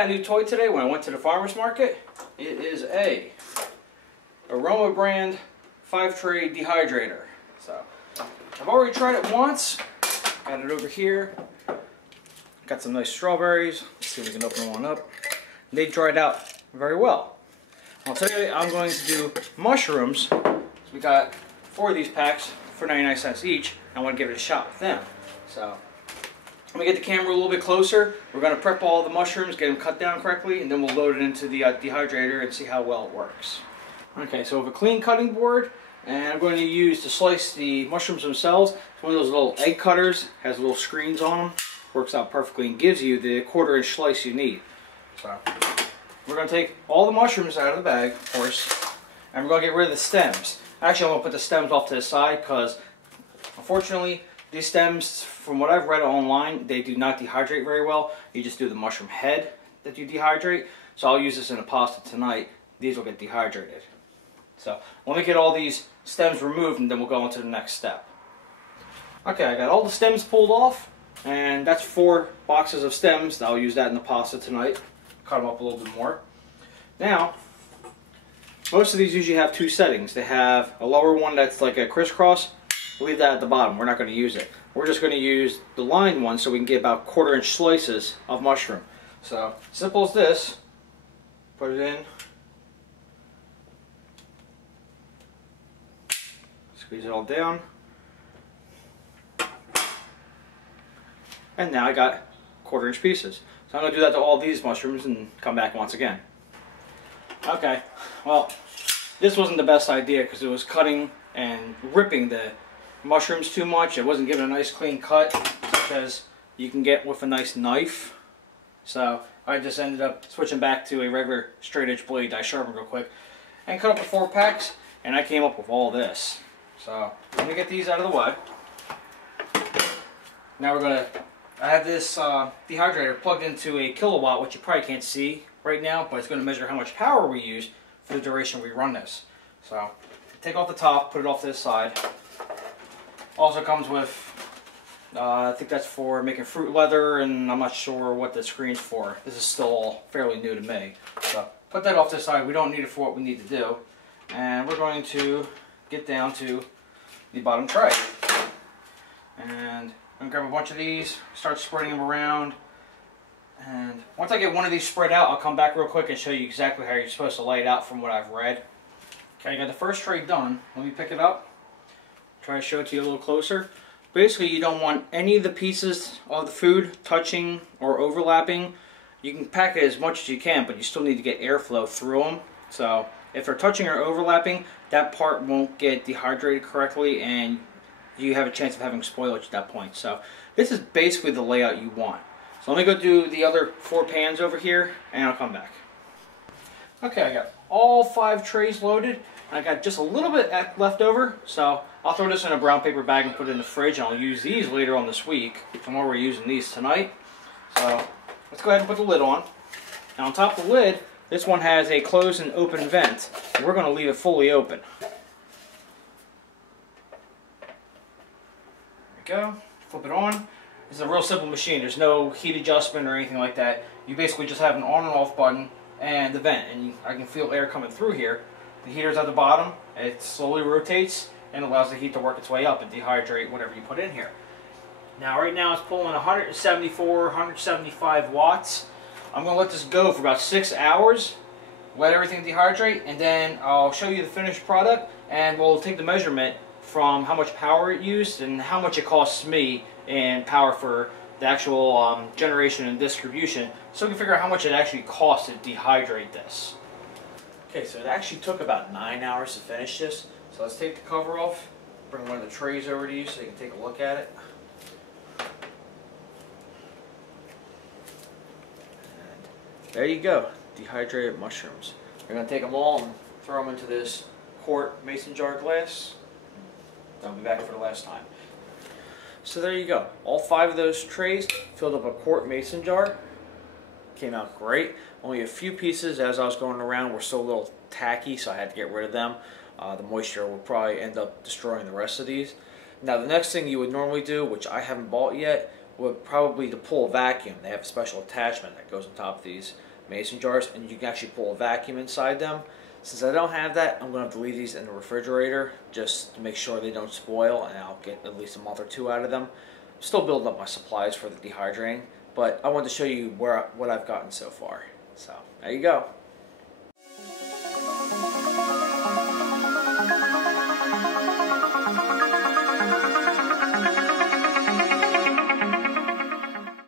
got a new toy today when I went to the farmer's market. It is a Aroma brand 5-tray dehydrator. So I've already tried it once. Got it over here. Got some nice strawberries. Let's see if we can open one up. They dried out very well. I'll tell you, I'm going to do mushrooms. So we got 4 of these packs for 99 cents each. I want to give it a shot with them. So let me get the camera a little bit closer. We're going to prep all the mushrooms, get them cut down correctly, and then we'll load it into the dehydrator and see how well it works. Okay, so I have a clean cutting board, and I'm going to use to slice the mushrooms themselves. It's one of those little egg cutters, has little screens on them. Works out perfectly and gives you the 1/4 inch slice you need. So we're going to take all the mushrooms out of the bag, of course, and we're going to get rid of the stems. Actually, I'm going to put the stems off to the side because, unfortunately, these stems, from what I've read online, they do not dehydrate very well. You just do the mushroom head that you dehydrate. So I'll use this in a pasta tonight. These will get dehydrated. So let me get all these stems removed and then we'll go on to the next step. Okay, I got all the stems pulled off, and that's 4 boxes of stems. I'll use that in the pasta tonight. Cut them up a little bit more. Now, most of these usually have 2 settings. They have a lower one that's like a crisscross. Leave that at the bottom. We're not going to use it. We're just going to use the lined one so we can get about 1/4 inch slices of mushroom. So, simple as this. Put it in. Squeeze it all down. And now I got 1/4 inch pieces. So I'm going to do that to all these mushrooms and come back once again. Okay, well, this wasn't the best idea because it was cutting and ripping the mushrooms too much. It wasn't giving a nice clean cut such as you can get with a nice knife. So I just ended up switching back to a regular straight edge blade that I sharpened real quick and cut up the 4 packs, and I came up with all this. So let me get these out of the way. Now I have this dehydrator plugged into a kilowatt, which you probably can't see right now, but it's going to measure how much power we use for the duration we run this. So take off the top, put it off to the side. Also comes with, I think that's for making fruit leather, and I'm not sure what the screen's for. This is still all fairly new to me. So put that off to the side. We don't need it for what we need to do. And we're going to get down to the bottom tray. And I'm going to grab a bunch of these, start spreading them around. And once I get one of these spread out, I'll come back real quick and show you exactly how you're supposed to lay it out from what I've read. Okay, I got the first tray done. Let me pick it up. Try to show it to you a little closer. Basically, you don't want any of the pieces of the food touching or overlapping. You can pack it as much as you can, but you still need to get airflow through them. So if they're touching or overlapping, that part won't get dehydrated correctly, and you have a chance of having spoilage at that point. So this is basically the layout you want. So let me go do the other 4 pans over here, and I'll come back. Okay, I got all 5 trays loaded. I got just a little bit left over, so I'll throw this in a brown paper bag and put it in the fridge, and I'll use these later on this week. Tomorrow we're using these tonight. So let's go ahead and put the lid on. Now on top of the lid, this one has a closed and open vent. And we're going to leave it fully open. There we go. Flip it on. This is a real simple machine. There's no heat adjustment or anything like that. You basically just have an on and off button and the vent, and I can feel air coming through here. The heater's at the bottom. It slowly rotates and allows the heat to work its way up and dehydrate whatever you put in here. Now right now it's pulling 174, 175 watts. I'm going to let this go for about 6 hours, let everything dehydrate, and then I'll show you the finished product, and we'll take the measurement from how much power it used and how much it costs me in power for the actual generation and distribution, so we can figure out how much it actually costs to dehydrate this. Okay, so it actually took about 9 hours to finish this. So let's take the cover off, bring one of the trays over to you so you can take a look at it. And there you go, dehydrated mushrooms. We're going to take them all and throw them into this quart mason jar glass. I'll be back for the last time. So there you go. All 5 of those trays filled up a quart mason jar. Came out great. Only a few pieces as I was going around were still a little tacky, so I had to get rid of them. The moisture will probably end up destroying the rest of these. Now the next thing you would normally do, which I haven't bought yet, would probably to pull a vacuum. They have a special attachment that goes on top of these. mason jars, and you can actually pull a vacuum inside them. Since I don't have that, I'm going to have to leave these in the refrigerator just to make sure they don't spoil, and I'll get at least a month or two out of them. I'm still building up my supplies for the dehydrating, but I wanted to show you what I've gotten so far. So there you go.